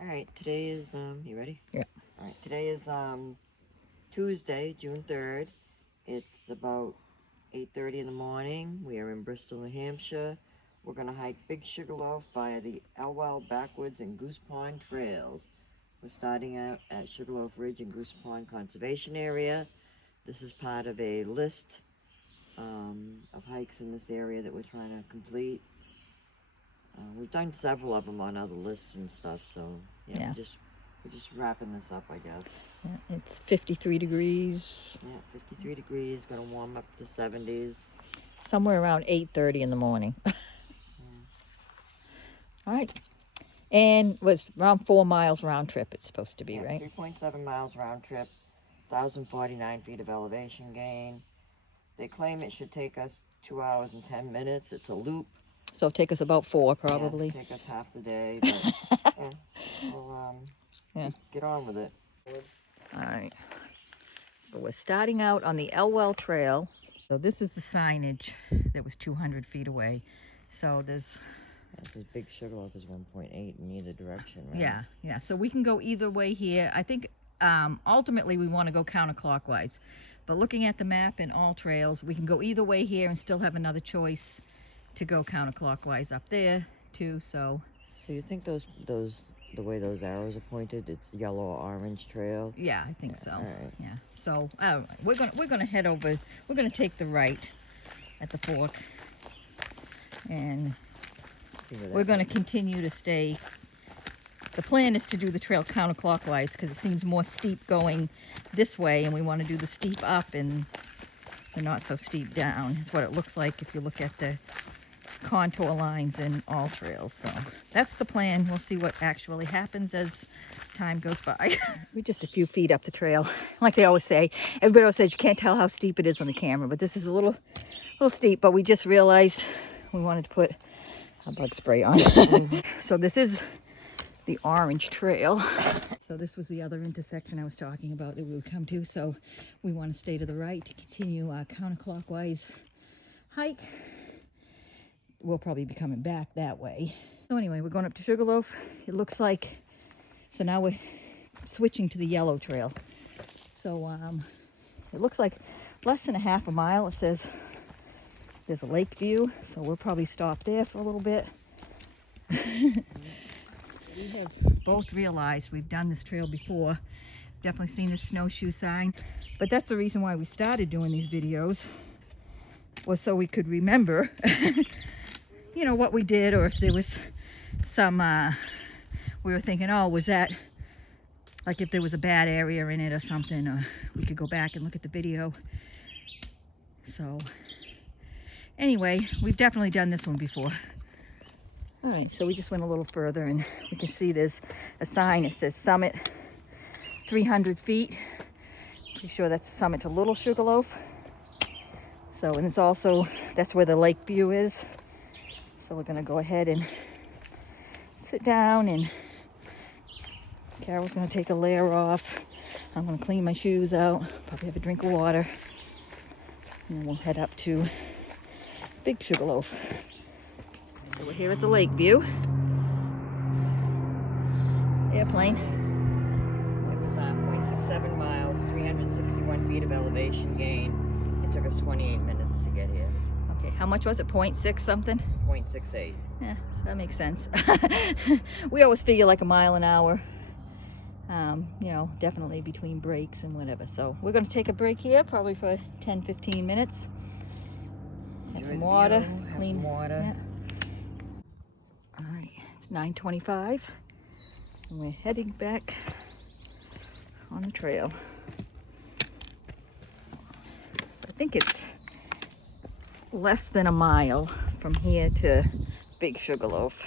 All right, today is, you ready? Yeah. All right, today is, Tuesday, June 3rd. It's about 8:30 in the morning. We are in Bristol, New Hampshire. We're gonna hike Big Sugarloaf via the Elwell Backwoods and Goose Pond trails. We're starting out at Sugarloaf Ridge and Goose Pond Conservation Area. This is part of a list, of hikes in this area that we're trying to complete. We've done several of them on other lists and stuff, so yeah. We're just wrapping this up, I guess. Yeah, it's 53 degrees. Yeah, 53 degrees, gonna warm up to 70s. Somewhere around 8:30 in the morning. All right. And was around 4 miles round trip it's supposed to be, Yeah, right? 3.7 miles round trip, 1,049 feet of elevation gain. They claim it should take us 2 hours and 10 minutes. It's a loop. So take us about 4 probably. Yeah, take us half the day, but we'll get on with it. All right. So we're starting out on the Elwell Trail. So this is the signage that was 200 feet away. So there's... This Big Sugarloaf is 1.8 in either direction, right? Yeah. So we can go either way here. I think ultimately we want to go counterclockwise. But looking at the map and all trails, we can go either way here and still have another choice to go counterclockwise up there too. So you think the way those arrows are pointed, it's yellow or orange trail? Yeah, I think so. All right. Yeah. So we're gonna head over. We're gonna take the right at the fork, and we're gonna continue to stay. The plan is to do the trail counterclockwise because it seems more steep going this way, and we want to do the steep up and the not so steep down. Is what it looks like if you look at the contour lines in all trails. So that's the plan. We'll see what actually happens as time goes by. We're just a few feet up the trail. Like they always say, everybody always says you can't tell how steep it is on the camera, but this is a little steep, but we just realized we wanted to put a bug spray on. So this is the orange trail. So this was the other intersection I was talking about that we would come to. So we want to stay to the right to continue our counterclockwise hike. We'll probably be coming back that way. So anyway, we're going up to Sugarloaf. It looks like, so now we're switching to the yellow trail. So it looks like less than a half a mile. It says there's a lake view, so we'll probably stop there for a little bit. We have both realized we've done this trail before. Definitely seen the snowshoe sign. But that's the reason why we started doing these videos, was so we could remember you know, what we did, or if there was some we were thinking, oh, was that like if there was a bad area in it or something, or we could go back and look at the video. So anyway, we've definitely done this one before. All right, so we just went a little further and we can see there's a sign that says summit 300 feet. Pretty sure that's summit to Little Sugarloaf. So, and it's also, that's where the lake view is. So we're gonna go ahead and sit down, and Carol's gonna take a layer off. I'm gonna clean my shoes out, probably have a drink of water, and then we'll head up to Big Sugarloaf. So we're here at the lake view. Airplane. It was 0.67 miles, 361 feet of elevation gain. It took us 28 minutes to get here. Okay, how much was it? 0.6 something? 0.68. Yeah, that makes sense. We always figure like a mile an hour. You know, definitely between breaks and whatever. So we're going to take a break here, probably for 10-15 minutes. Have some water. Have some water. Yeah. All right, it's 9:25, and we're heading back on the trail. I think it's less than a mile from here to Big Sugarloaf.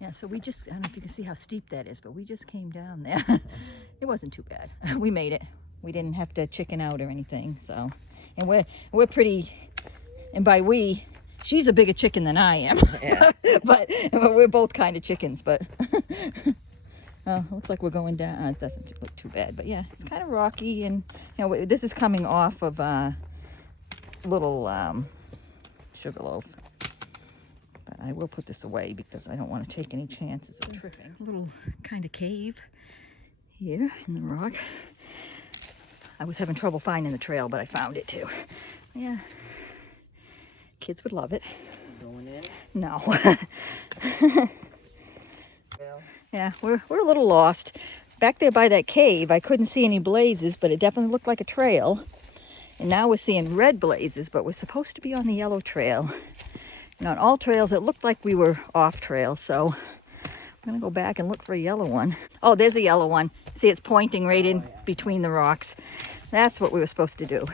Yeah, so we just, I don't know if you can see how steep that is, but we just came down there. It wasn't too bad. We made it. We didn't have to chicken out or anything, so. And we're pretty, and by we, she's a bigger chicken than I am. Yeah. but we're both kind of chickens, but looks like we're going down. It doesn't look too bad, but yeah, it's kind of rocky, and you know, this is coming off of Little Sugarloaf. But I will put this away because I don't want to take any chances of tripping. A little kind of cave here in the rock. I was having trouble finding the trail, but I found it too. Yeah, kids would love it. Going in? No. Well, Yeah, we're a little lost. Back there by that cave, I couldn't see any blazes, but it definitely looked like a trail. And now we're seeing red blazes, but we're supposed to be on the yellow trail. And on all trails, it looked like we were off trail, so I'm gonna go back and look for a yellow one. Oh, there's a yellow one. See, it's pointing right in between the rocks. That's what we were supposed to do.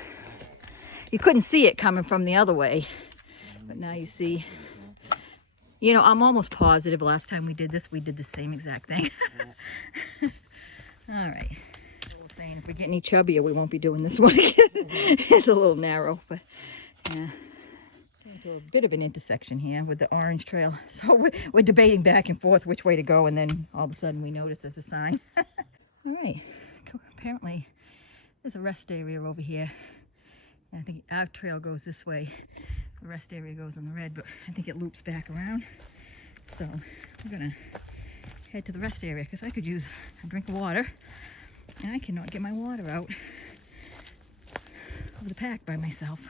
You couldn't see it coming from the other way, but now you see. You know, I'm almost positive last time we did this, we did the same exact thing. All right. Saying if we get any chubbier, we won't be doing this one again. It's a little narrow, but yeah. Into a bit of an intersection here with the orange trail. So we're debating back and forth which way to go, and then all of a sudden we notice there's a sign. All right. Apparently there's a rest area over here. And I think our trail goes this way. The rest area goes on the red, but I think it loops back around. So we're gonna head to the rest area because I could use a drink of water, and I cannot get my water out of the pack by myself.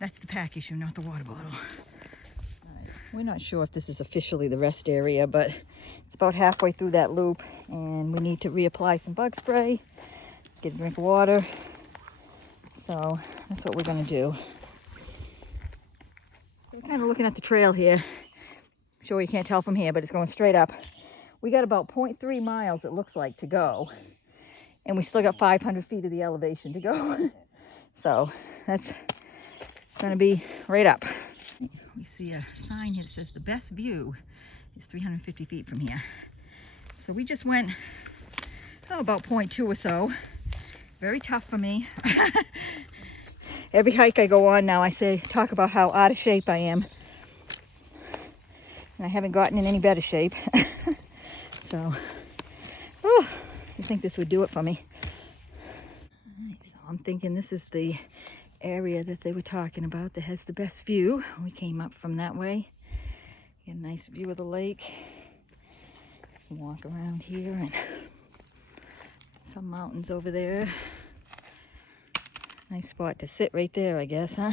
That's the pack issue, not the water bottle. All right. We're not sure if this is officially the rest area, but it's about halfway through that loop, and we need to reapply some bug spray, get a drink of water. So that's what we're gonna do. We're kind of looking at the trail here. I'm sure you can't tell from here, but it's going straight up. We got about 0.3 miles, it looks like, to go. And we still got 500 feet of the elevation to go. So that's going to be right up. We see a sign here that says the best view is 350 feet from here. So we just went, about 0.2 or so. Very tough for me. Every hike I go on now, I talk about how out of shape I am. And I haven't gotten in any better shape. So, I think this would do it for me. All right, so I'm thinking this is the area that they were talking about that has the best view. We came up from that way. Get a nice view of the lake. Walk around here and some mountains over there. Nice spot to sit right there, I guess, huh?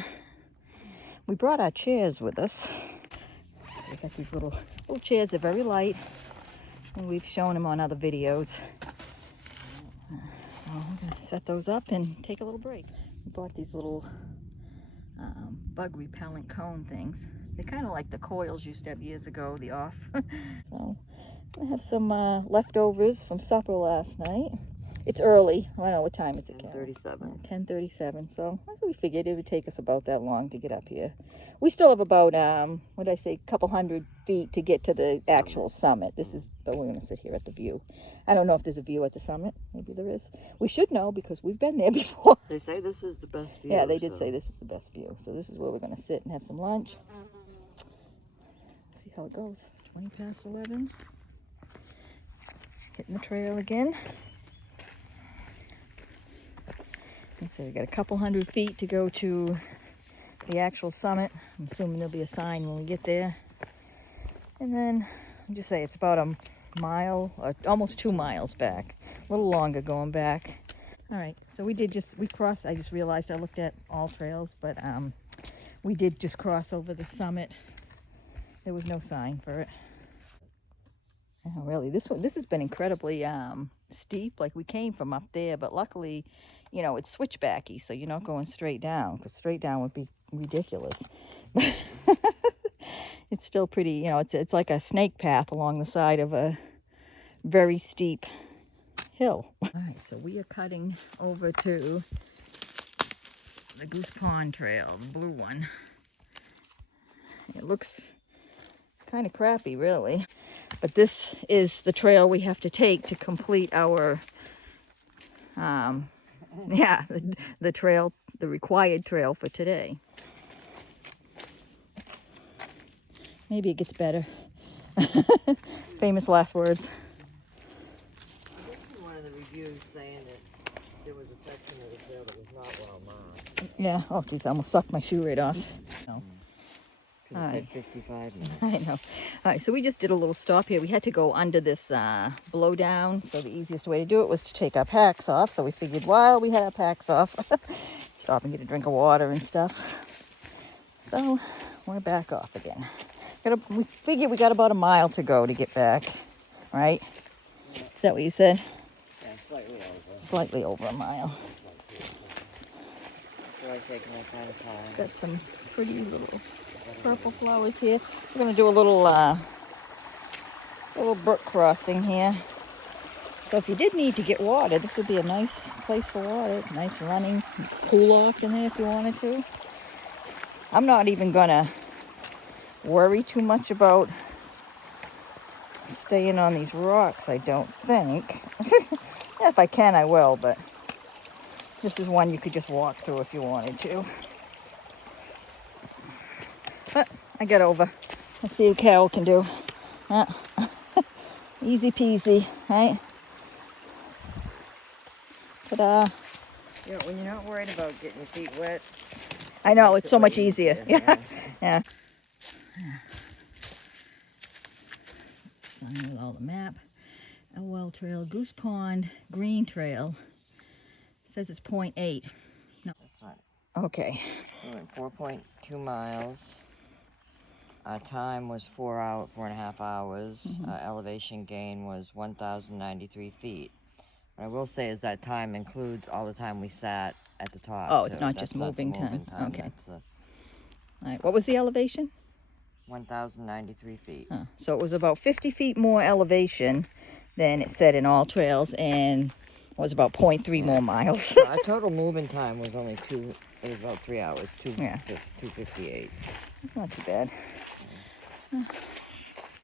We brought our chairs with us. So we got these little chairs. They're very light, and we've shown them on other videos. So we're gonna set those up and take a little break. We bought these little bug repellent cone things. They're kind of like the coils used to have years ago, the off. So I have some leftovers from supper last night. It's early. I don't know, what time is it? 10:37. 10:37. So we figured it would take us about that long to get up here. We still have about, what did I say, a couple hundred feet to get to the actual summit. But we're going to sit here at the view. I don't know if there's a view at the summit. Maybe there is. We should know because we've been there before. They say this is the best view. Yeah, they did say this is the best view. So this is where we're going to sit and have some lunch. See how it goes. 20 past 11. Hitting the trail again. So we got a couple hundred feet to go to the actual summit. I'm assuming there'll be a sign when we get there. And then, I'll just say it's about a mile, or almost 2 miles back. A little longer going back. All right, so we crossed. I just realized I looked at all trails, but we did just cross over the summit. There was no sign for it. Oh, really, this has been incredibly steep. Like, we came from up there, but luckily, you know, it's switchbacky, so you're not going straight down, because straight down would be ridiculous. But it's still pretty, you know, it's like a snake path along the side of a very steep hill. All right, so we are cutting over to the Goose Pond Trail, the blue one. It looks kind of crappy, really. But this is the trail we have to take to complete our, the trail, the required trail for today. Maybe it gets better. Famous last words. I guess in one of the reviews saying that there was a section of the trail that was not well marked. Yeah, oh geez, I almost sucked my shoe right off. No. Could have said 55 minutes. I know. All right, so we just did a little stop here. We had to go under this blow down, so the easiest way to do it was to take our packs off. So we figured while we had our packs off, stop and get a drink of water and stuff. So we're back off again. We figured we got about a mile to go to get back, right? Yeah. Is that what you said? Yeah, slightly over. Slightly over a mile. Really taking that kind of time. Got some pretty little purple flowers here. We're gonna do a little brook crossing here. So if you did need to get water, this would be a nice place for water. It's nice running, cool off in there if you wanted to. I'm not even gonna worry too much about staying on these rocks, I don't think. If I can, I will, but this is one you could just walk through if you wanted to. But I got over. Let's see what Carol can do. Easy peasy, right? Ta-da. You know, when you're not worried about getting your feet wet. I know, makes it's it so way much easier. Yeah. Yeah. Sign with all the map. Elwell Trail, Goose Pond, Green Trail. It says it's 0.8. No. That's not. Okay. We went 4.2 miles. Our time was 4.5 hours. Our elevation gain was 1,093 feet. What I will say is that time includes all the time we sat at the top. Oh, it's too. not That's just moving time. Okay. That's All right. What was the elevation? 1,093 feet. Huh. So it was about 50 feet more elevation than it said in all trails, and was about 0.3 more miles. So our total moving time was only it was about 3 hours, 2:58. It's not too bad.